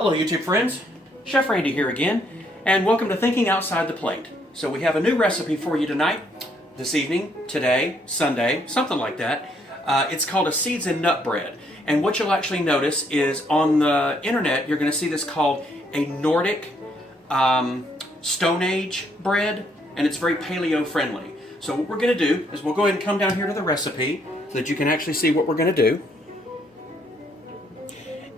Hello YouTube friends, Chef Randy here again, and welcome to Thinking Outside the Plate. So we have a new recipe for you tonight, this evening, today, Sunday, something like that. It's called a seeds and nut bread, and what you'll actually notice is on the internet you're going to see this called a Nordic Stone Age Bread, and it's very paleo friendly. So what we're going to do is we'll go ahead and come down here to the recipe so that you can actually see what we're going to do.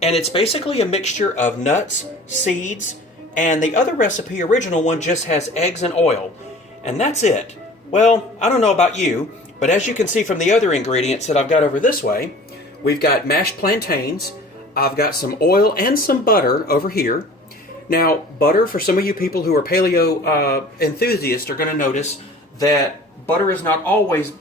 And it's basically a mixture of nuts, seeds, and the other recipe, original one, just has eggs and oil. And that's it. Well, I don't know about you, but as you can see from the other ingredients that I've got over this way, we've got mashed plantains, I've got some oil and some butter over here. Now, butter, for some of you people who are paleo enthusiasts, are going to notice that butter is not always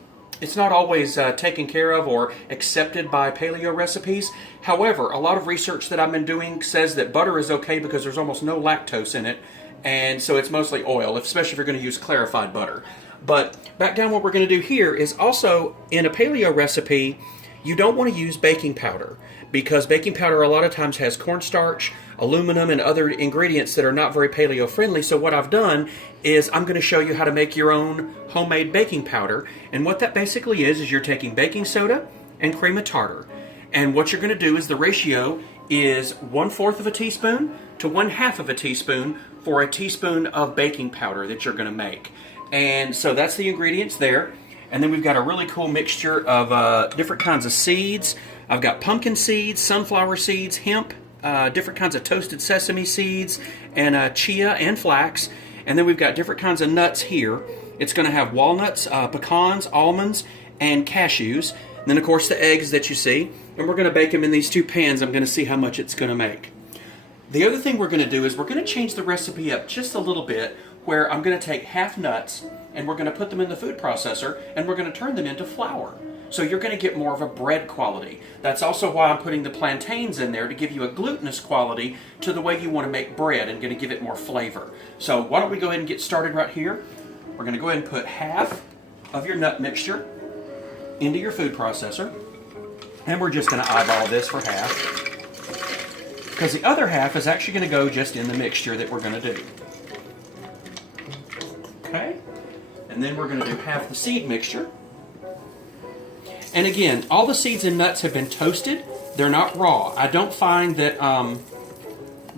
taken care of or accepted by paleo recipes. However, a lot of research that I've been doing says that butter is okay because there's almost no lactose in it, and so it's mostly oil, especially if you're going to use clarified butter. But back down, what we're going to do here is also, in a paleo recipe, you don't want to use baking powder, because baking powder a lot of times has cornstarch, aluminum, and other ingredients that are not very paleo friendly. So what I've done is I'm going to show you how to make your own homemade baking powder. And what that basically is you're taking baking soda and cream of tartar. And what you're going to do is the ratio is 1/4 of a teaspoon to 1/2 of a teaspoon for a teaspoon of baking powder that you're going to make. And so that's the ingredients there. And then we've got a really cool mixture of different kinds of seeds. I've got pumpkin seeds, sunflower seeds, hemp, different kinds of toasted sesame seeds, and chia and flax. And then we've got different kinds of nuts here. It's going to have walnuts, pecans, almonds, and cashews. And then, of course, the eggs that you see. And we're going to bake them in these two pans. I'm going to see how much it's going to make. The other thing we're going to do is we're going to change the recipe up just a little bit, where I'm going to take half nuts and we're going to put them in the food processor and we're going to turn them into flour. So you're going to get more of a bread quality. That's also why I'm putting the plantains in there, to give you a glutinous quality to the way you want to make bread and going to give it more flavor. So why don't we go ahead and get started right here. We're going to go ahead and put half of your nut mixture into your food processor, and we're just going to eyeball this for half, because the other half is actually going to go just in the mixture that we're going to do. Okay, and then we're going to do half the seed mixture. And again, all the seeds and nuts have been toasted. They're not raw. I don't find that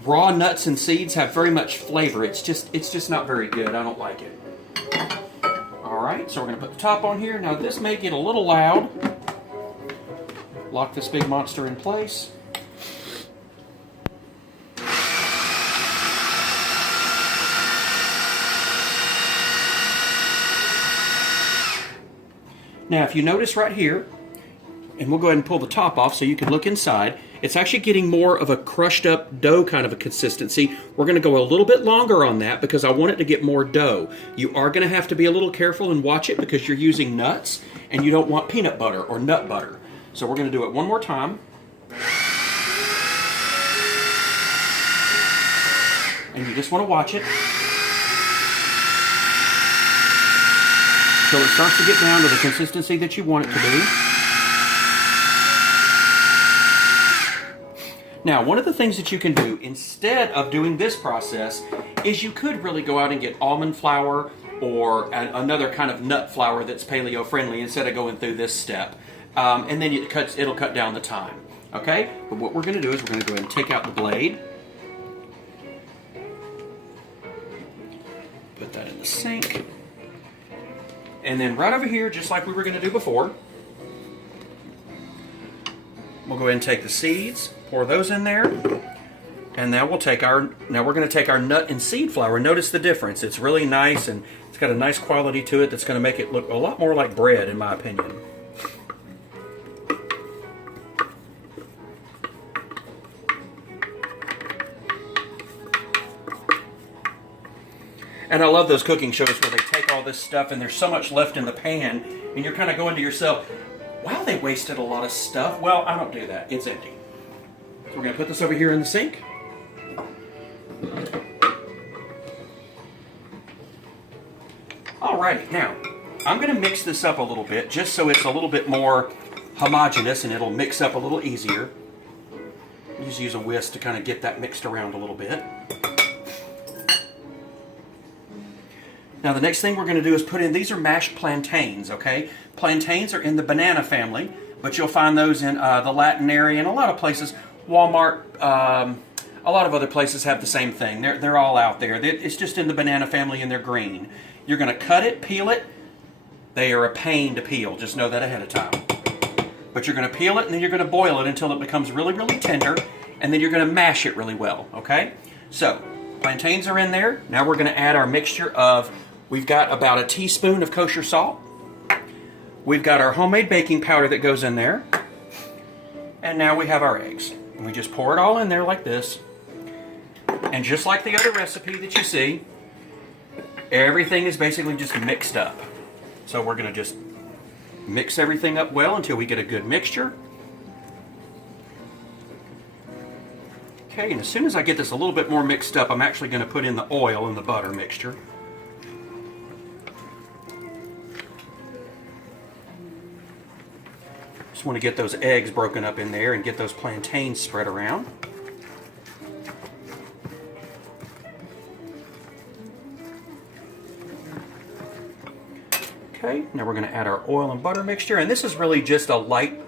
raw nuts and seeds have very much flavor. It's just not very good. I don't like it. All right, so we're going to put the top on here. Now this may get a little loud. Lock this big monster in place. Now, if you notice right here, and we'll go ahead and pull the top off so you can look inside, it's actually getting more of a crushed up dough kind of a consistency. We're going to go a little bit longer on that because I want it to get more dough. You are going to have to be a little careful and watch it because you're using nuts and you don't want peanut butter or nut butter. So we're going to do it one more time. And you just want to watch it so it starts to get down to the consistency that you want it to be. Now, one of the things that you can do instead of doing this process is you could really go out and get almond flour or another kind of nut flour that's paleo friendly instead of going through this step. And then it'll cut down the time. Okay? But what we're going to do is we're going to go ahead and take out the blade. Put that in the sink. And then right over here, just like we were going to do before, we'll go ahead and take the seeds, pour those in there, and now we're going to take our nut and seed flour. Notice the difference. It's really nice, and it's got a nice quality to it that's going to make it look a lot more like bread, in my opinion. And I love those cooking shows where they take all this stuff and there's so much left in the pan and you're kind of going to yourself, wow, they wasted a lot of stuff. Well, I don't do that. It's empty. So we're going to put this over here in the sink. Alrighty, now I'm going to mix this up a little bit just so it's a little bit more homogeneous and it'll mix up a little easier. Just use a whisk to kind of get that mixed around a little bit. Now the next thing we're going to do is put in, these are mashed plantains, okay? Plantains are in the banana family, but you'll find those in the Latin area and a lot of places. Walmart, a lot of other places have the same thing. They're all out there. It's just in the banana family and they're green. You're going to cut it, peel it. They are a pain to peel, just know that ahead of time. But you're going to peel it and then you're going to boil it until it becomes really, really tender, and then you're going to mash it really well, okay? So, plantains are in there. Now we're going to add our mixture of, we've got about a teaspoon of kosher salt. We've got our homemade baking powder that goes in there. And now we have our eggs. And we just pour it all in there like this. And just like the other recipe that you see, everything is basically just mixed up. So we're going to just mix everything up well until we get a good mixture. Okay, and as soon as I get this a little bit more mixed up, I'm actually going to put in the oil and the butter mixture. Just want to get those eggs broken up in there and get those plantains spread around. Okay, now we're going to add our oil and butter mixture, and this is really just a light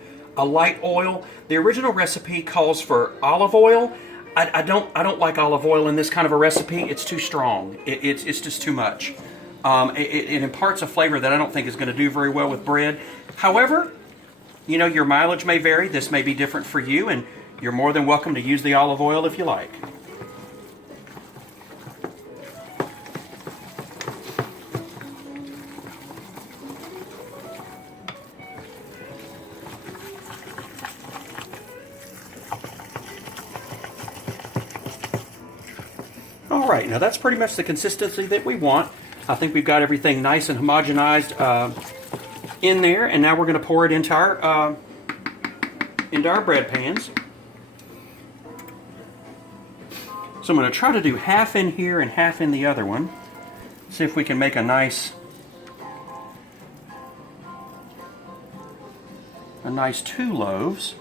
oil. The original recipe calls for olive oil. I don't like olive oil in this kind of a recipe. It's too strong. It's just too much. It imparts a flavor that I don't think is going to do very well with bread. However, you know, your mileage may vary. This may be different for you, and you're more than welcome to use the olive oil if you like. All right, now that's pretty much the consistency that we want. I think we've got everything nice and homogenized in there, and now we're going to pour it into our bread pans. So I'm going to try to do half in here and half in the other one. See if we can make a nice two loaves.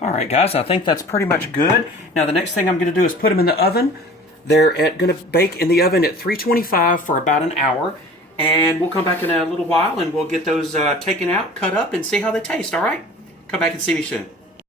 Alright guys, I think that's pretty much good. Now the next thing I'm going to do is put them in the oven. They're going to bake in the oven at 325 for about an hour. And we'll come back in a little while and we'll get those taken out, cut up, and see how they taste, alright? Come back and see me soon.